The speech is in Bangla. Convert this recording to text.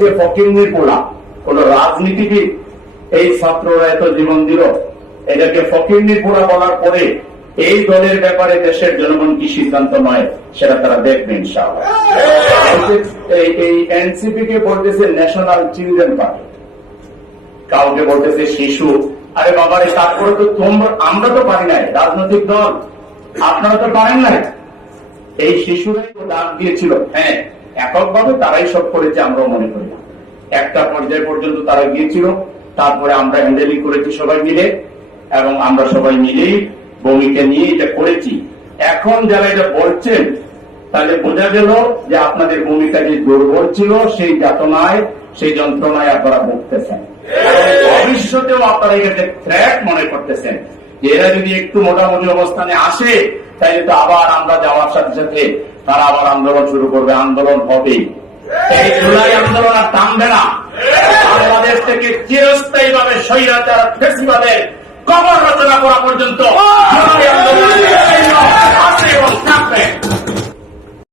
যে ফকিন্দির পোলা কোন রাজনীতিবিদ এই ছাত্ররা এত জীবন দিল এটাকে ফকিন্দির পোলা বলার পরে এই দলের ব্যাপারে দেশের জনগণ কি সিদ্ধান্ত নয় সেটা তারা দেখবেন এই এনসিপি কে বলতেছে ন্যাশনাল চিলড্রেন পার্টি কাউকে বলতেছে শিশু আরে বাবা রে তারপরে তো তোমরা আমরা তো পারি নাই রাজনৈতিক দল আপনারা তো পারেন নাই এই শিশুরাই তো ডাক দিয়েছিল হ্যাঁ এককভাবে তারাই সব করেছে আমরা মনে করি একটা পর্যায় পর্যন্ত তারা গিয়েছিল তারপরে আমরা হ্যান্ডেলিং করেছি সবাই মিলে এবং আমরা সবাই মিলেই বমিকে নিয়ে এটা করেছি এখন যারা এটা বলছেন তাহলে বোঝা গেল যে আপনাদের ভূমিকা যে দুর্বল ছিল সেই যাতনায় সেই যন্ত্রণায় আপনারা ভুগতেছেন ভবিষ্যতেও আপনারা এটাকে থ্র্যাট মনে করতেছেন এরা যদি একটু মোটামুটি অবস্থানে আসে তাইলে তো আবার আমরা যাওয়ার সাথে সাথে তারা আবার আন্দোলন শুরু করবে আন্দোলন হবেই এই জুলাই আন্দোলন আর থামবে না বাংলাদেশ থেকে চিরস্থায়ী ভাবে সৈরাচার ফেসিবাদের কবর রচনা করা পর্যন্ত